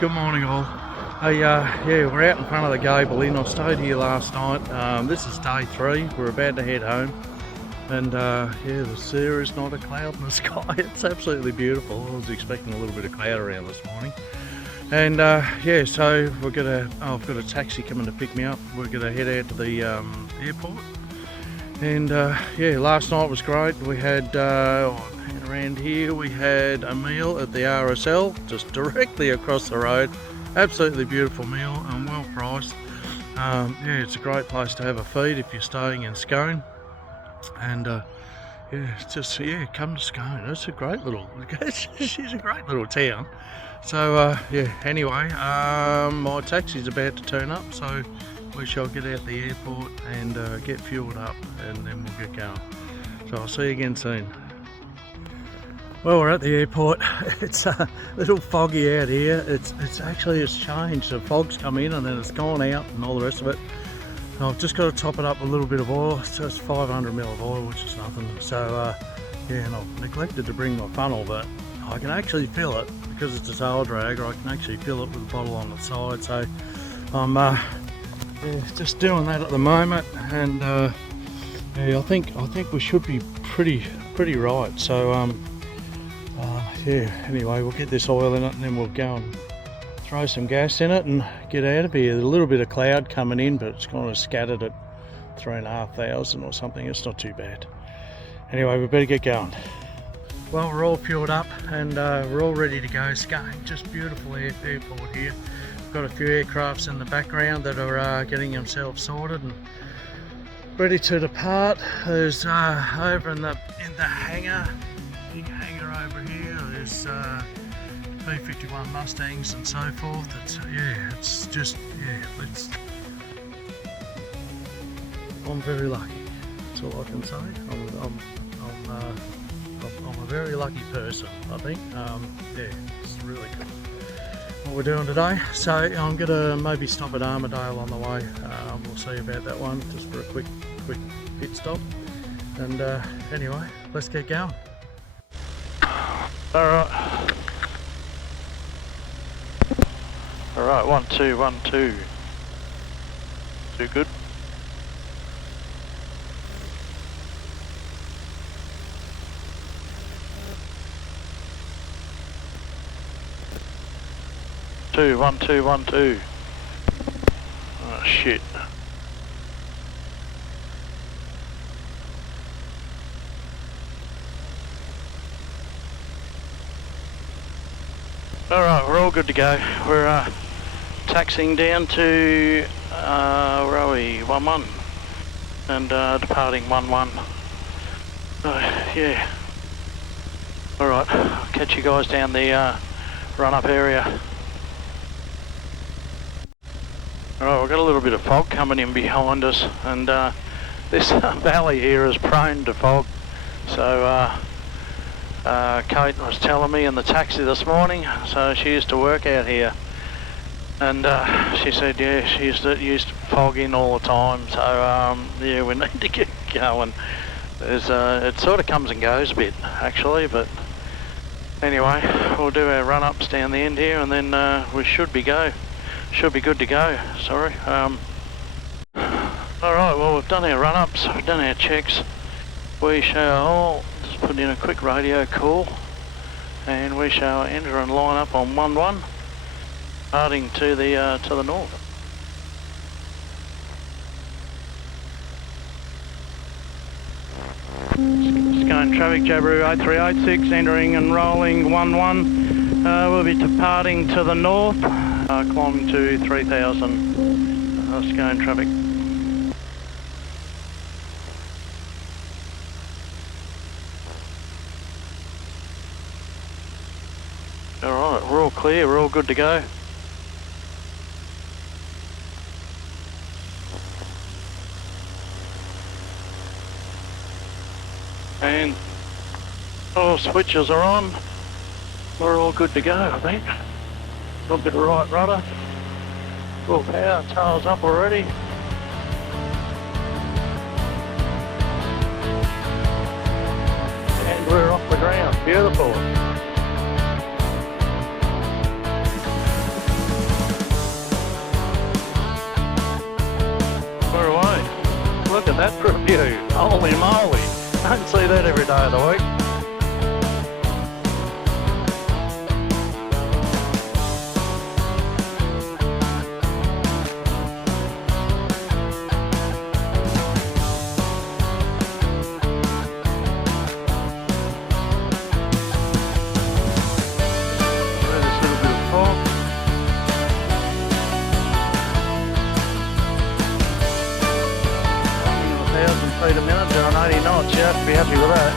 Good morning all. Hey, yeah, we're out in front of the gable inn. I stayed here last night. This is day 3. We're about to head home. And yeah, there is not a cloud in the sky. It's absolutely beautiful. I was expecting a little bit of cloud around this morning. And yeah, so we're gonna, I've got a taxi coming to pick me up. We're gonna head out to the airport. And yeah, last night was great. We had, around here, we had a meal at the RSL, just directly across the road. Absolutely beautiful meal and well priced. Yeah, it's a great place to have a feed if you're staying in Scone. And yeah, it's just, yeah, come to Scone. It's a great little, she's a great little town. So yeah, anyway, my taxi's about to turn up, so we shall get out the airport and get fueled up, and then we'll get going. So I'll see you again soon. Well, we're at the airport. It's a little foggy out here. It's changed. The fog's come in and then it's gone out and all the rest of it. I've just got to top it up with a little bit of oil. It's just 500ml of oil, which is nothing. So yeah, and I've neglected to bring my funnel, but I can actually fill it because it's a tail dragger. I can actually fill it with a bottle on the side. So I'm yeah, just doing that at the moment, and yeah, I think we should be pretty right. So yeah, anyway, we'll get this oil in it and then we'll go and throw some gas in it and get out of here. There's a little bit of cloud coming in, but it's kind of scattered at 3,500 or something. It's not too bad. Anyway, we better get going. Well, we're all fueled up and we're all ready to go. Scone, just beautiful airport here. We've got a few aircrafts in the background that are getting themselves sorted and ready to depart. There's over in the hangar, big hangar over here, there's B-51 Mustangs and so forth. It's yeah, it's just, yeah, I'm very lucky. That's all I can say. I'm a very lucky person, I think. Yeah, it's really good what we're doing today. So I'm gonna maybe stop at Armidale on the way. We'll see about that one just for a quick pit stop. And anyway, let's get going. Alright, 1 2 1 2. Too good. Two, 1 2 1 2. Oh shit. Alright, we're all good to go. We're taxiing down to, where are we, 1-1, and departing 1-1. Yeah. Alright, I'll catch you guys down the run-up area. Alright, we've got a little bit of fog coming in behind us, and this valley here is prone to fog. So Kate was telling me in the taxi this morning, so she used to work out here, and she said, yeah, she used to fog in all the time. So yeah, we need to get going. There's it sort of comes and goes a bit actually, but anyway, we'll do our run-ups down the end here, and then we should be good to go. Sorry. Alright, well, we've done our run-ups, we've done our checks. We shall just put in a quick radio call, and we shall enter and line up on 1-1, departing to the north. Scone traffic, Jabiru 8386, entering and rolling 1-1. We'll be departing to the north, climbing to 3000. Scone traffic. Alright, we're all clear, we're all good to go. And all switches are on. We're all good to go, I think. A little bit of right rudder. Full power, tail's up already. And we're off the ground. Beautiful. view. Holy moly, don't see that every day of the week. Feet a minute doing 80 knots, you have to be happy with that.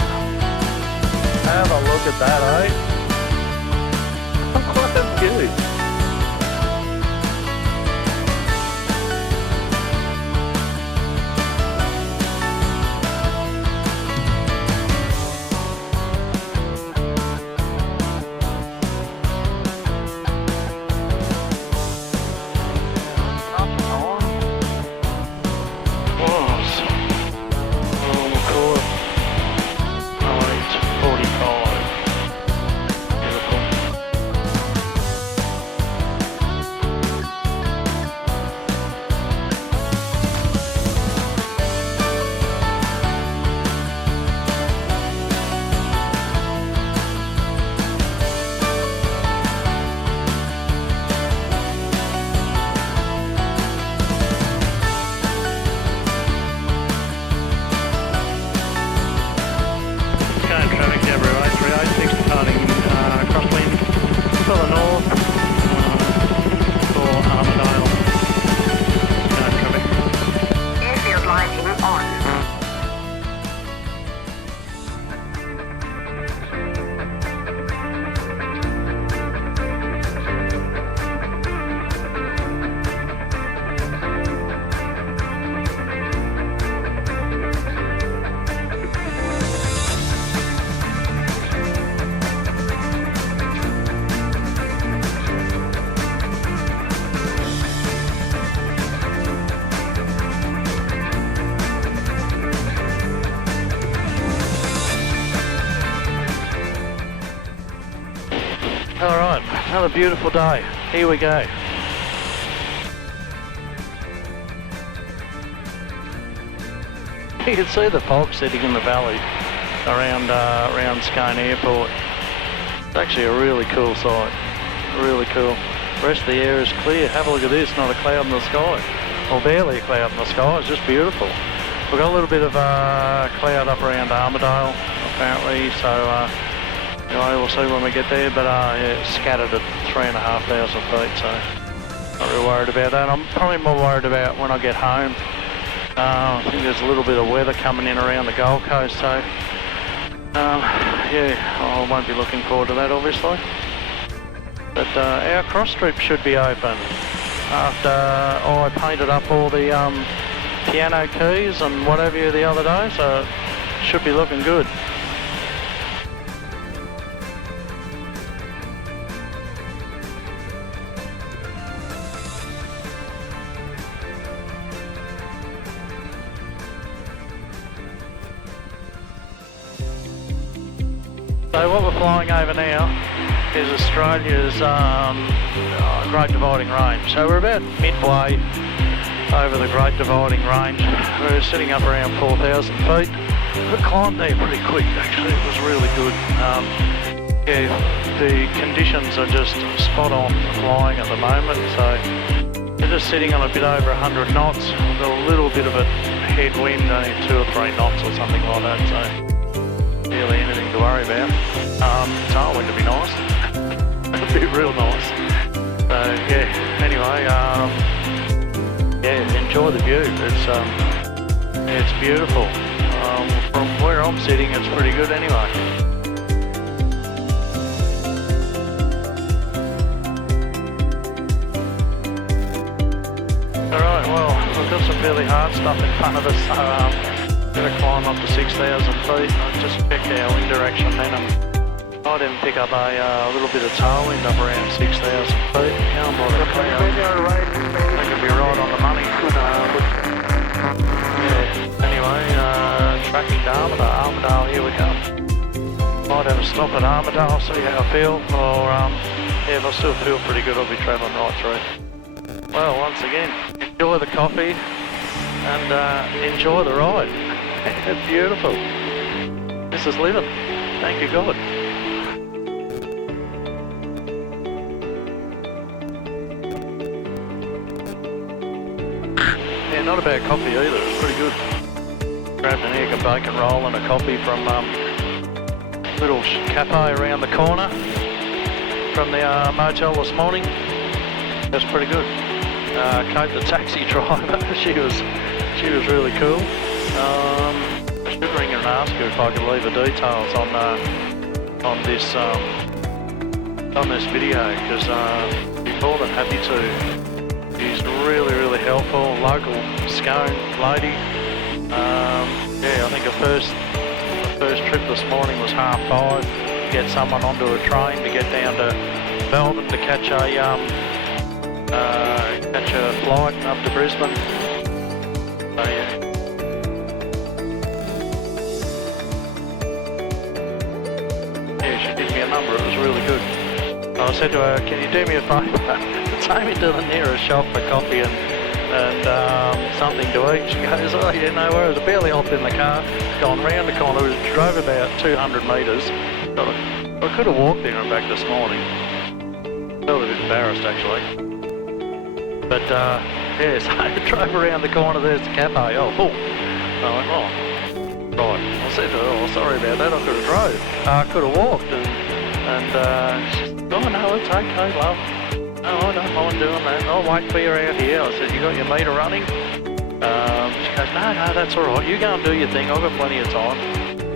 Have a look at that, eh? What a view. Crosswind to the north for Armidale. Traffic. Airfield lighting on. Alright, another beautiful day. Here we go. You can see the fog sitting in the valley around Scone Airport. It's actually a really cool sight. Really cool. The rest of the air is clear. Have a look at this, not a cloud in the sky. Or barely a cloud in the sky, it's just beautiful. We've got a little bit of cloud up around Armidale, apparently, so anyway, we'll see when we get there, but yeah, it's scattered at 3,500 feet, so not really worried about that. I'm probably more worried about when I get home. I think there's a little bit of weather coming in around the Gold Coast, so yeah, I won't be looking forward to that, obviously. But our cross strip should be open after I painted up all the piano keys and whatever the other day, so it should be looking good. So what we're flying over now is Australia's Great Dividing Range. So we're about midway over the Great Dividing Range. We're sitting up around 4,000 feet. We climbed there pretty quick actually, it was really good. Yeah, the conditions are just spot on for flying at the moment, so we're just sitting on a bit over 100 knots. We've got a little bit of a headwind, only 2 or 3 knots or something like that, so really anything to worry about. Tailwind would be nice. That'd be real nice. So yeah, anyway, yeah, enjoy the view. It's beautiful. From where I'm sitting, it's pretty good anyway. Alright, well, we've got some really hard stuff in front of us, so going to climb up to 6,000 feet. I just checked our wind direction then, and I didn't pick up a little bit of tailwind up around 6,000 feet. Yeah, I'm not okay. I think it'll be right on the money. Yeah, anyway, tracking to Armidale, here we go. Might have a stop at Armidale, see how I feel, or yeah, if I still feel pretty good, I'll be travelling right through. Well, once again, enjoy the coffee and enjoy the ride. It's beautiful. This is living. Thank you, God. Yeah, not a bad coffee either. It's pretty good. Grabbed an egg, a bacon roll and a coffee from little cafe around the corner from the motel this morning. That's pretty good. Kate, the taxi driver, she was really cool. I should ring her and ask her if I could leave the details on this video, because I'd be more than happy to. She's really helpful, local Scone lady. Yeah, I think the first trip this morning was 5:30. Get someone onto a train to get down to Melbourne to catch a flight up to Brisbane. So yeah. Yeah, she did me a number. It was really good. I said to her, "Can you do me a favour? Take me to the nearest shop for coffee and something to eat." She goes, "Oh yeah, no worries." I barely hopped in the car, gone round the corner. We drove about 200 metres. I could have walked there and back this morning. Felt a bit embarrassed actually. But yeah, so I drove around the corner. There's the cafe. Oh, cool. I went, oh, right. I said to her, "Oh, sorry about that. I could have drove. I could have walked." And she said, "Oh no, it's okay, love. No, I don't mind doing that. I'll wait for you out here." I said, "You got your meter running?" She goes, no, that's all right. You go and do your thing. I've got plenty of time."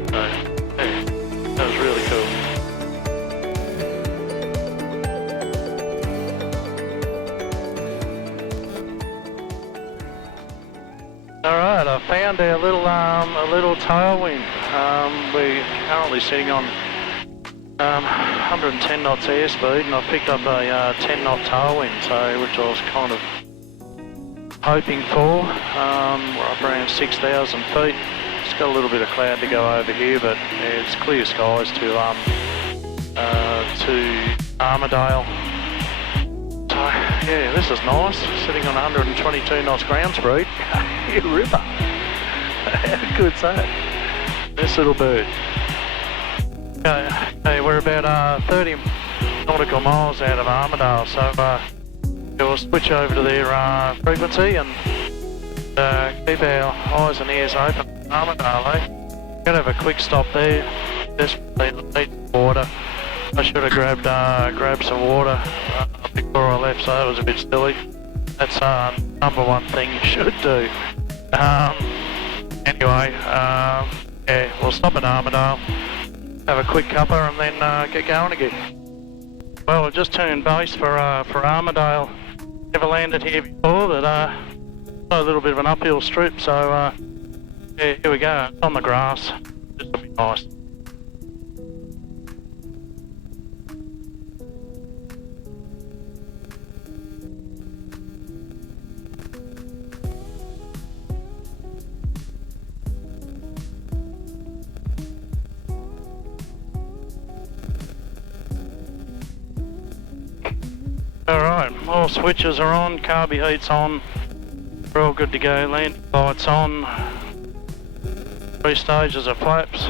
So, yeah, that was really cool. All right, I found our little tailwind. We're currently sitting on 110 knots airspeed, and I picked up a 10 knot tailwind, which I was kind of hoping for. We're up around 6,000 feet. It's got a little bit of cloud to go over here, but yeah, it's clear skies to Armidale. So yeah, this is nice. Sitting on 122 knots ground speed. You ripper. How good's that? This little bird. Okay, we're about 30 nautical miles out of Armidale, so we'll switch over to their frequency and keep our eyes and ears open. Armidale, eh? Gonna have a quick stop there. Just need water. I should have grabbed some water before I left, so that was a bit silly. That's number one thing you should do. Anyway, yeah, we'll stop at Armidale, have a quick cuppa, and then get going again. Well, I've just turned base for Armidale. Never landed here before, but a little bit of an uphill strip, so yeah, here we go. It's on the grass. This will be nice. Alright, all switches are on, carby heat's on, we're all good to go, landing lights on, 3 stages of flaps.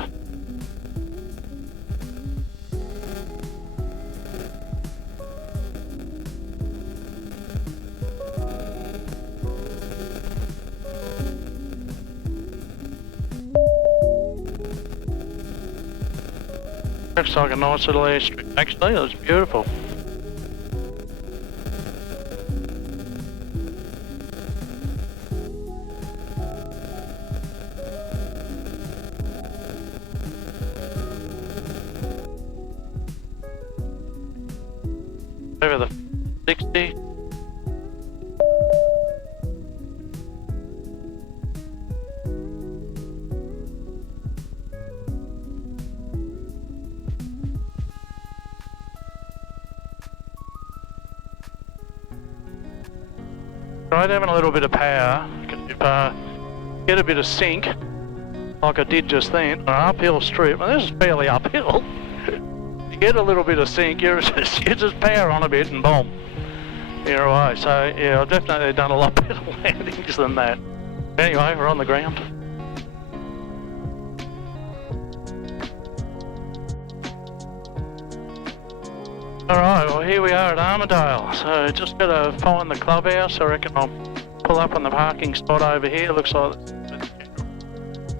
Looks like a nice little airstrip, actually, it was beautiful. Over the 60. Tried having a little bit of power, get a bit of sink, like I did just then, an uphill strip, and this is fairly uphill. You get a little bit of sink, you just power on a bit and boom, you're away. So yeah, I've definitely done a lot better landings than that. Anyway, we're on the ground. Alright, well here we are at Armidale, so just gotta find the clubhouse. I reckon I'll pull up on the parking spot over here. Looks like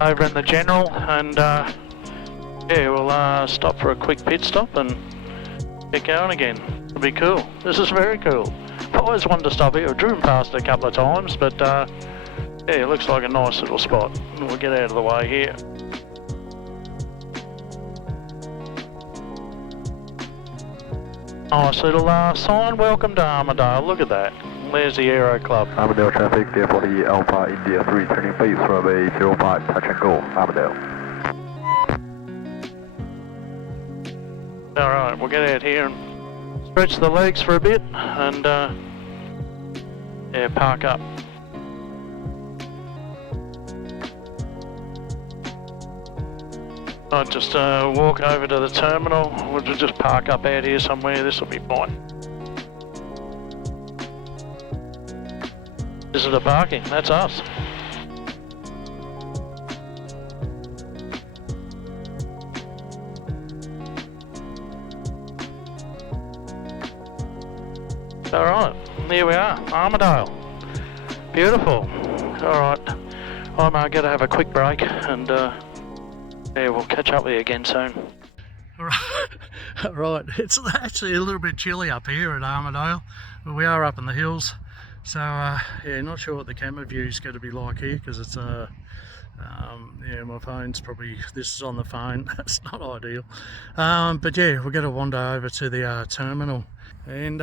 over in the general, and yeah, we'll stop for a quick pit stop and get going again. It'll be cool. This is very cool. I've always wanted to stop here. I've driven past it a couple of times, but yeah, it looks like a nice little spot. We'll get out of the way here. Nice little sign, welcome to Armidale. Look at that. There's the Aero Club. Armidale traffic, Air 40 Alpha India 3 turning face runway 05, touch and go, Armidale. Alright, we'll get out here and stretch the legs for a bit and yeah, park up. I'll just walk over to the terminal. We'll just park up out here somewhere. This will be fine. Visitor parking, that's us. Alright, here we are, Armidale. Beautiful. Alright, I'm going to have a quick break and yeah, we'll catch up with you again soon. Right, it's actually a little bit chilly up here at Armidale, but we are up in the hills, so yeah, not sure what the camera view is going to be like here because it's yeah, my phone's probably, this is on the phone, that's not ideal, but yeah, we're going to wander over to the terminal, and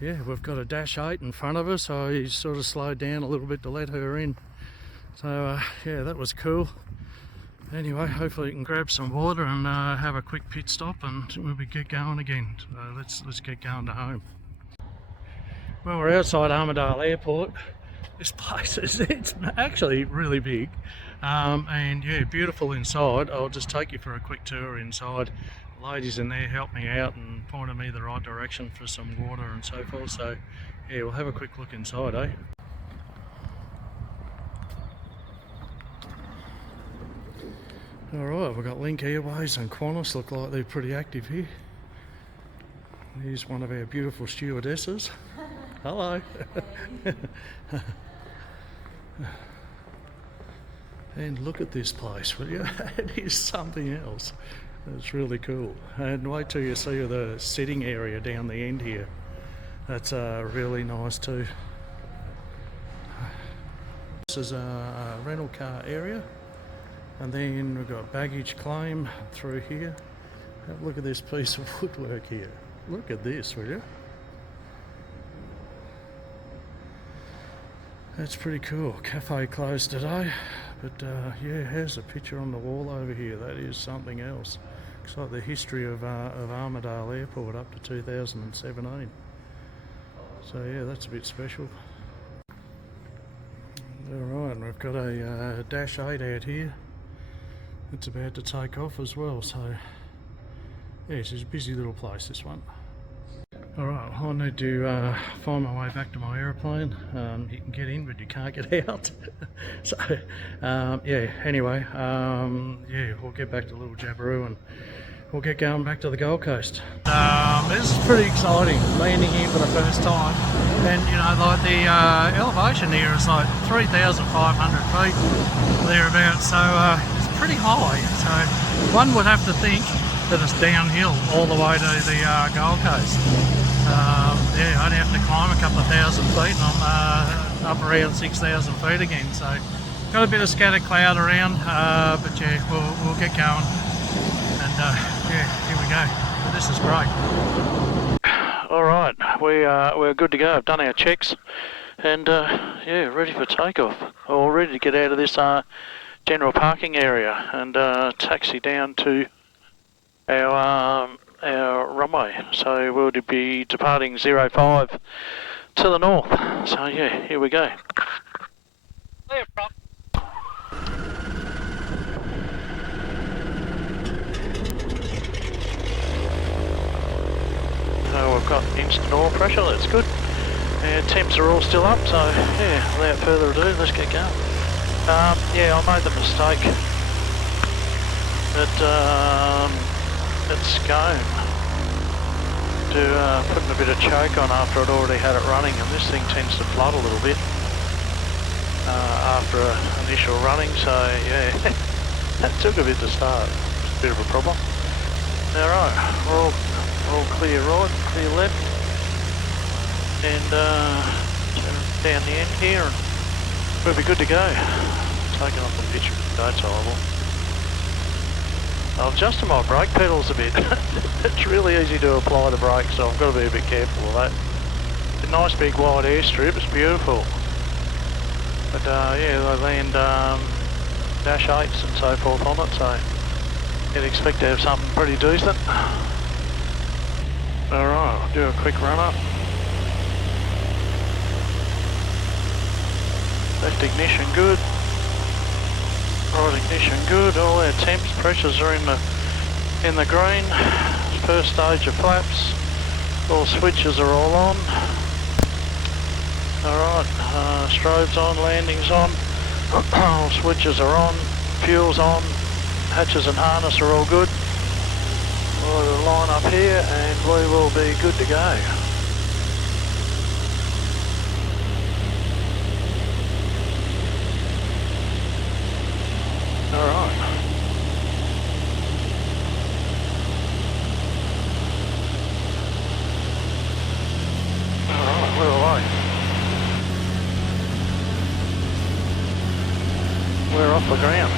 yeah, we've got a Dash 8 in front of us, so he sort of slowed down a little bit to let her in, so yeah, that was cool. Anyway, hopefully you can grab some water and have a quick pit stop and we'll get going again. So let's get going to home. Well, we're outside Armidale Airport. This place it's actually really big, and yeah, beautiful inside. I'll just take you for a quick tour inside. The ladies in there helped me out and pointed me the right direction for some water and so forth. So yeah, we'll have a quick look inside, eh? Alright, we've got Link Airways and Qantas, look like they're pretty active here. Here's one of our beautiful stewardesses. Hello. And look at this place, will you? It is something else. It's really cool. And wait till you see the sitting area down the end here. That's really nice too. This is a rental car area. And then we've got baggage claim through here. Have a look at this piece of woodwork here. Look at this, will you? That's pretty cool. Cafe closed today, but yeah, here's a picture on the wall over here. That is something else. Looks like the history of Armidale Airport up to 2017. So yeah, that's a bit special. Alright, we've got a Dash 8 out here. It's about to take off as well, so yeah, it's a busy little place, this one. Alright, I need to find my way back to my aeroplane. You can get in, but you can't get out. So yeah, anyway, yeah, we'll get back to Little Jabiru and we'll get going back to the Gold Coast. This is pretty exciting, landing here for the first time. And you know, like the elevation here is like 3,500 feet, thereabouts, so it's pretty high. So one would have to think that it's downhill all the way to the Gold Coast. Yeah, I only have to climb a couple of thousand feet and I'm up around 6,000 feet again. So got a bit of scattered cloud around, but yeah, we'll get going. And yeah, here we go. This is great. All right, we're good to go. I've done our checks, and yeah, ready for takeoff. Or ready to get out of this general parking area and taxi down to our runway. So we'll be departing 05 to the north. So yeah, here we go. So we've got instant oil pressure, that's good. And temps are all still up, so yeah, without further ado, let's get going. Yeah, I made the mistake at Scone. to putting a bit of choke on after I'd already had it running, and this thing tends to flood a little bit after initial running, so yeah, that took a bit to start. It's a bit of a problem. Alright, we're all clear right, clear left, and down the end here, and we'll be good to go. Taking off the picture of the day's horrible. I've adjusted my brake pedals a bit. It's really easy to apply the brakes, so I've got to be a bit careful of that. It's a nice big wide airstrip, it's beautiful. But yeah, they land dash 8s and so forth on it, so you'd expect to have something pretty decent. Alright, I'll do a quick run up. Left ignition good. Right ignition good. All our temps, pressures are in the green. First stage of flaps. All switches are all on. Alright, strobes on, landings on. All switches are on. Fuel's on. Hatches and harness are all good. We'll line up here and we will be good to go. Alright. Alright, where are we? We're off the ground.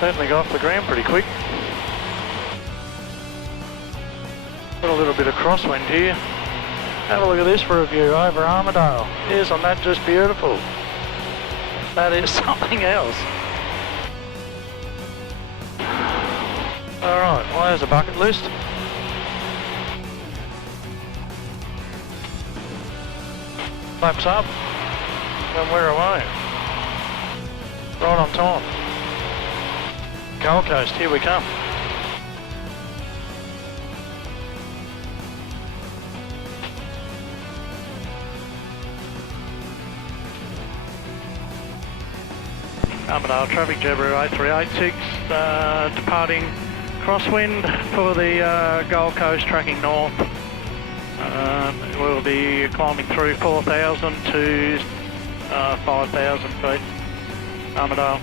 Certainly got off the ground pretty quick. Got a little bit of crosswind here. Have a look at this for a view over Armidale. Isn't that just beautiful? That is something else. Alright, well there's a bucket list. Flaps up. And we're away. Right on time. Gold Coast, here we come. Armidale traffic, Jabiru 8386, departing crosswind for the Gold Coast, tracking north. We'll be climbing through 4,000 to 5,000 feet. Armidale.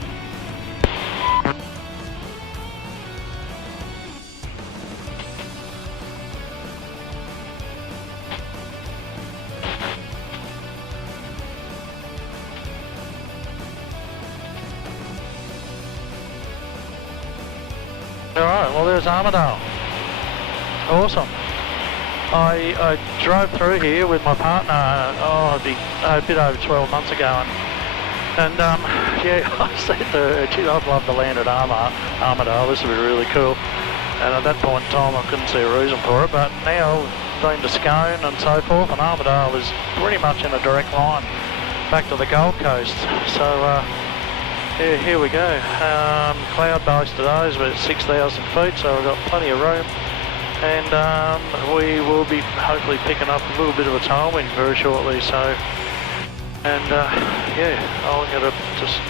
Alright, well there's Armidale. Awesome. I drove through here with my partner, a bit over 12 months ago, and yeah, I said to her, gee, I'd love to land at Armidale, this would be really cool. And at that point in time I couldn't see a reason for it, but now I've been to Scone and so forth, and Armidale is pretty much in a direct line back to the Gold Coast. So yeah, here we go. Cloud base today is about 6,000 feet, so we've got plenty of room. And we will be hopefully picking up a little bit of a tailwind very shortly, so, and yeah, I'm going to just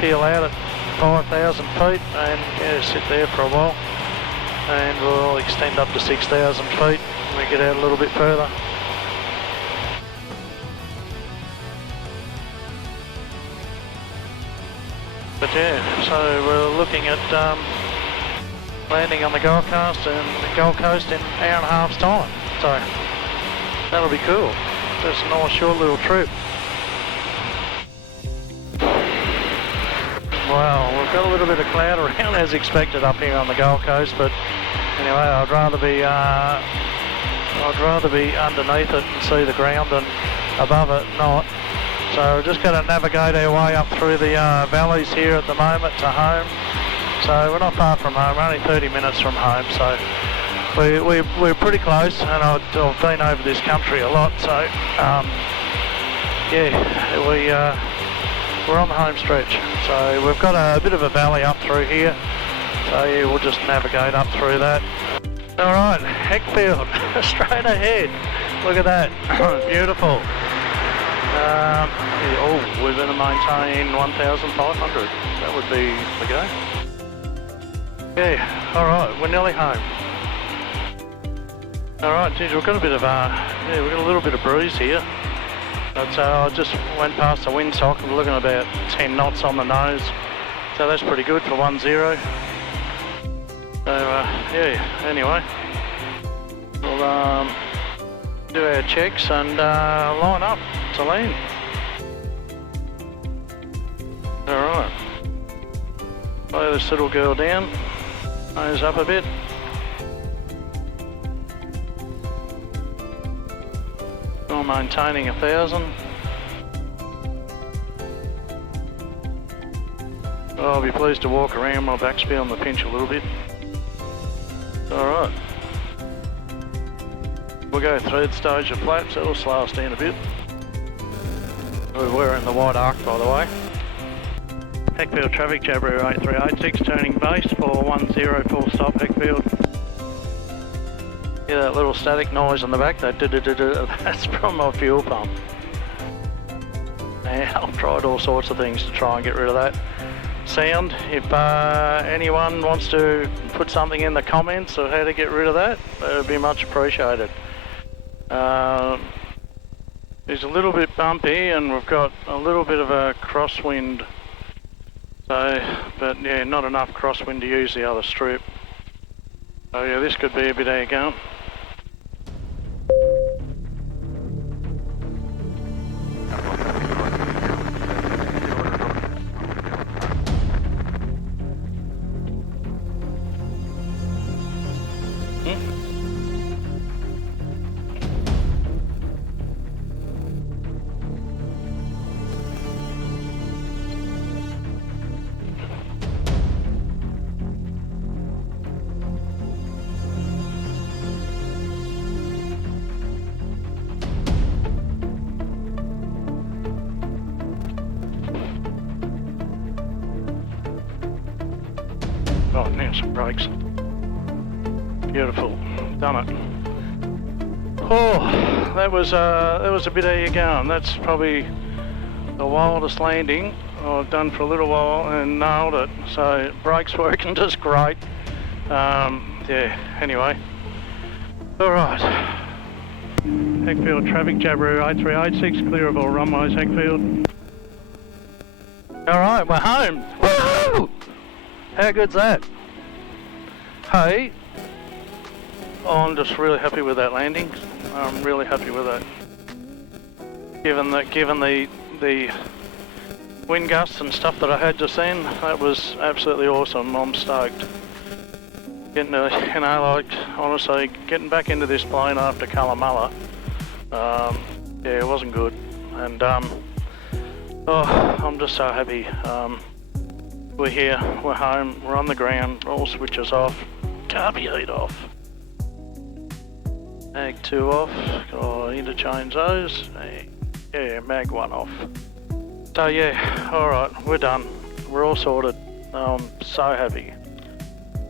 peel out at 5,000 feet and yeah, sit there for a while, and we'll extend up to 6,000 feet when we get out a little bit further. But yeah, so we're looking at landing on the Gold Coast in an hour and a half's time. So that'll be cool. Just a nice short little trip. Well, we've got a little bit of cloud around as expected up here on the Gold Coast, but anyway, I'd rather be underneath it and see the ground than above it not. So we're just going to navigate our way up through the valleys here at the moment to home. So we're not far from home, we're only 30 minutes from home, so we're pretty close, and I've been over this country a lot, so yeah, we're on the home stretch. So we've got a bit of a valley up through here, so yeah, we'll just navigate up through that. Alright, Heckfield, straight ahead, look at that, beautiful. yeah, oh, we're going to maintain 1,500. That would be the go. Yeah, alright, we're nearly home. Alright, geez, we've got a bit of, yeah, we've got a little bit of breeze here. But I just went past the windsock and we're looking at about 10 knots on the nose. So that's pretty good for 1-0. So, yeah, anyway. We'll do our checks and line up to land. Alright. Lay this little girl down. Nose up a bit. Still maintaining 1,000. I'll be pleased to walk around. My back's be on the pinch a little bit. Alright. We'll go third stage of flaps. That'll slow us down a bit. We're in the wide arc, by the way. Heckfield traffic, Jabiru 8386, turning base for 10 full stop Heckfield. Hear that little static noise in the back? That's from my fuel pump. Yeah, I've tried all sorts of things to try and get rid of that sound. If anyone wants to put something in the comments of how to get rid of that, that would be much appreciated. It's a little bit bumpy and we've got a little bit of a crosswind. So, but yeah, not enough crosswind to use the other strip. So yeah, this could be a bit how you going. Right, now some brakes. Beautiful, done it. Oh, that was a bit how you going. That's probably the wildest landing I've done for a little while and nailed it. So brakes working just great. Yeah. Anyway, all right. Heckfield traffic, Jabiru 8386, clear of all runways, Heckfield. All right, we're home. Woo! How good's that? Hey, I'm just really happy with that landing. I'm really happy with that. Given the wind gusts and stuff that I had just then, that was absolutely awesome. I'm stoked. Getting to, you know, like honestly, getting back into this plane after Kalamala, yeah, it wasn't good, and oh, I'm just so happy. We're here, we're home, we're on the ground, all switches off, carby heat off, mag 2 off, gotta interchange those, yeah, mag 1 off. So yeah, alright, we're done, we're all sorted, I'm so happy.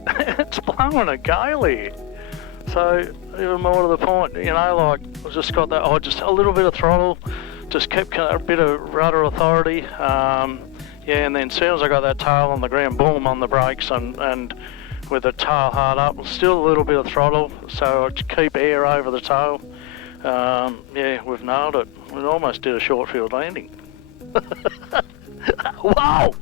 It's blowing a gale here, so even more to the point, you know, like, I just got that, just a little bit of throttle, just kept a bit of rudder authority, yeah, and then as soon as I got that tail on the ground, boom, on the brakes, and with the tail hard up, still a little bit of throttle, so I keep air over the tail. Yeah, we've nailed it. We almost did a short field landing. Wow!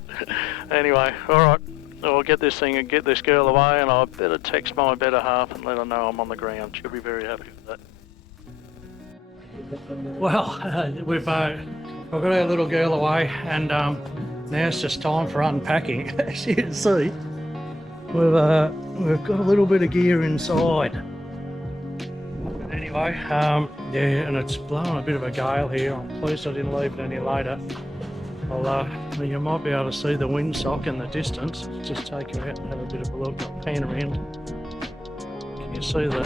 Anyway, alright, I'll get this thing and get this girl away, and I better text my better half and let her know I'm on the ground. She'll be very happy with that. Well, we've got our little girl away, and now it's just time for unpacking. As you can see, we've got a little bit of gear inside. Anyway, yeah, and it's blowing a bit of a gale here. I'm pleased I didn't leave it any later. You might be able to see the windsock in the distance. Just take you out and have a bit of a look. I'll pan around. Can you see the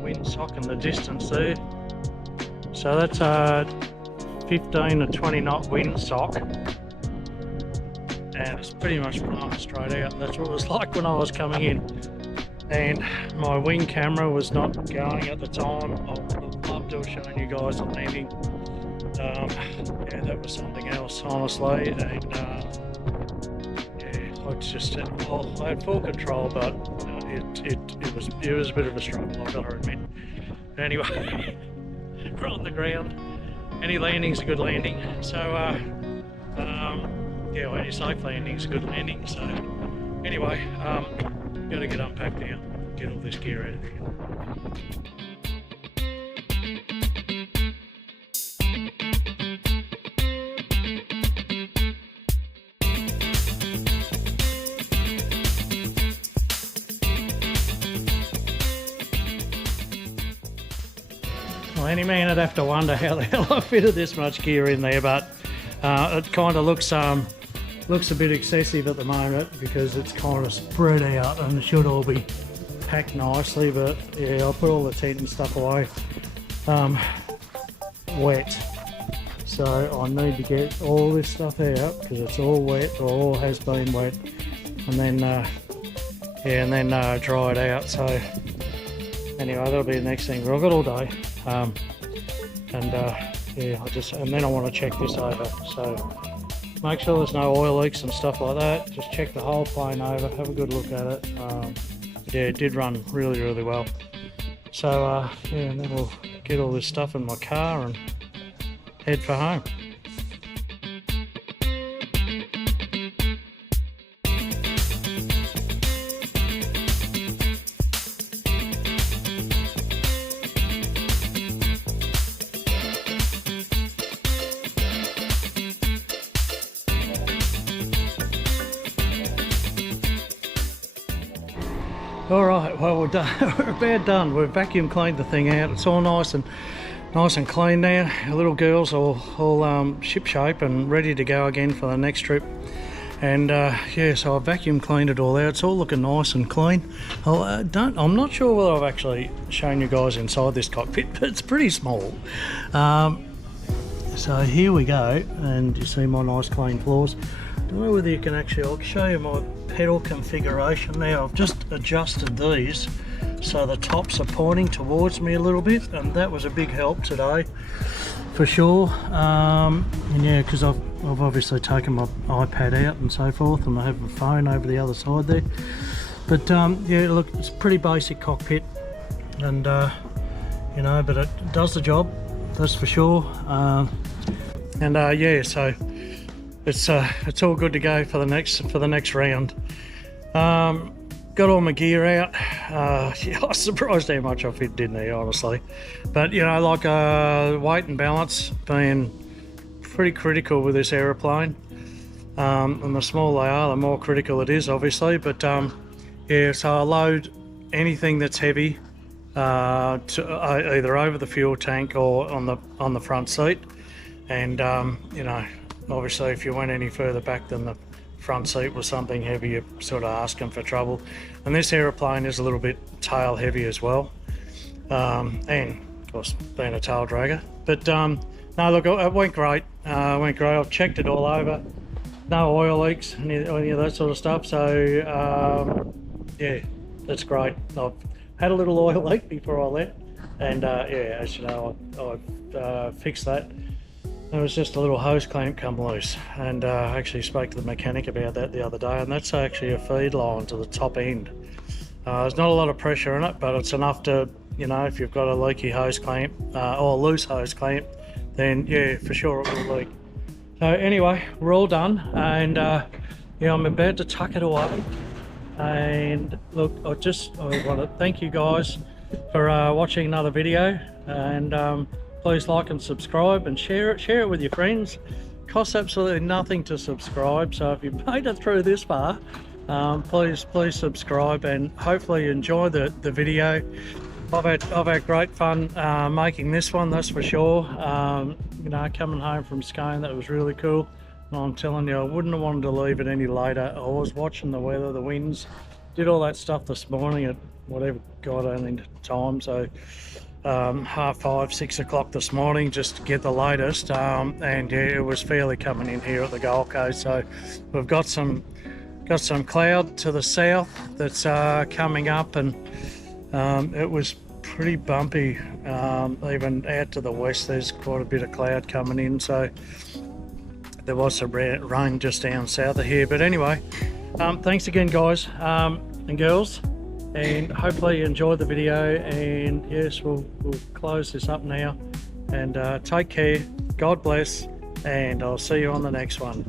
windsock in the distance there? So that's a 15 to 20 knot windsock, and it's pretty much blowing straight out. And that's what it was like when I was coming in. And my wing camera was not going at the time. I would have loved to have shown you guys the landing. yeah, that was something else, honestly. And yeah, I just I had full control, but it was a bit of a struggle, I've got to admit. Anyway, we're on the ground. Any landing's a good landing. So yeah, any safe landing's a good landing. So anyway, gotta get unpacked now, get all this gear out of here. Well, any man would have to wonder how the hell I fitted this much gear in there, but it kind of looks a bit excessive at the moment because it's kind of spread out and it should all be packed nicely. But yeah, I'll put all the tent and stuff away wet, so I need to get all this stuff out because it's all wet, or all has been wet, and then yeah, and then dry it out. So anyway, that'll be the next thing, but I've got all day. Yeah, and then I want to check this over, so make sure there's no oil leaks and stuff like that. Just check the whole plane over, have a good look at it. Yeah, it did run really well. So yeah, and then we'll get all this stuff in my car and head for home. Alright, well we're done. We're about done. We've vacuum cleaned the thing out. It's all nice and clean now. Our little girls are all ship shape and ready to go again for the next trip. And yeah, so I've vacuum cleaned it all out. It's all looking nice and clean. I'm not sure whether I've actually shown you guys inside this cockpit, but it's pretty small. So here we go, and you see my nice clean floors. Don't know whether you can actually, I'll show you my pedal configuration now. I've just adjusted these so the tops are pointing towards me a little bit, and that was a big help today for sure. And yeah, because I've obviously taken my iPad out and so forth, and I have my phone over the other side there. But yeah, look, it's a pretty basic cockpit, and you know, but it does the job, that's for sure. And yeah, so it's all good to go for the next round. Got all my gear out. Yeah, I was surprised how much I fit, didn't I, honestly? But you know, like weight and balance being pretty critical with this aeroplane. And the smaller they are, the more critical it is, obviously. But yeah, so I load anything that's heavy to either over the fuel tank or on the front seat. And you know, obviously if you went any further back than the front seat was something heavy, you're sort of asking for trouble. And this aeroplane is a little bit tail heavy as well, and of course being a tail dragger. But no, look, it went great. I've checked it all over, no oil leaks, any of that sort of stuff. So yeah, that's great. I've had a little oil leak before I left, and yeah, as you know, I've fixed that. There was just a little hose clamp come loose, and I actually spoke to the mechanic about that the other day, and that's actually a feed line to the top end. There's not a lot of pressure in it, but it's enough to, you know, if you've got a leaky hose clamp or a loose hose clamp, then yeah, for sure it will leak. So anyway, we're all done, and yeah, I'm about to tuck it away. And look, I want to thank you guys for watching another video, and please like and subscribe and share it with your friends. Costs absolutely nothing to subscribe, so if you've made it through this far, please subscribe, and hopefully you enjoy the video. I've had great fun making this one, that's for sure. You know, coming home from Scone, that was really cool. And I'm telling you, I wouldn't have wanted to leave it any later. I was watching the weather, the winds, did all that stuff this morning at whatever God only time, so 5:30, 6 o'clock this morning, just to get the latest. And yeah, it was fairly coming in here at the Gold Coast. So we've got some cloud to the south that's coming up, and it was pretty bumpy. Even out to the west there's quite a bit of cloud coming in, so there was some rain just down south of here. But anyway, thanks again guys and girls, and hopefully you enjoyed the video. And yes, we'll close this up now, and take care, God bless, and I'll see you on the next one.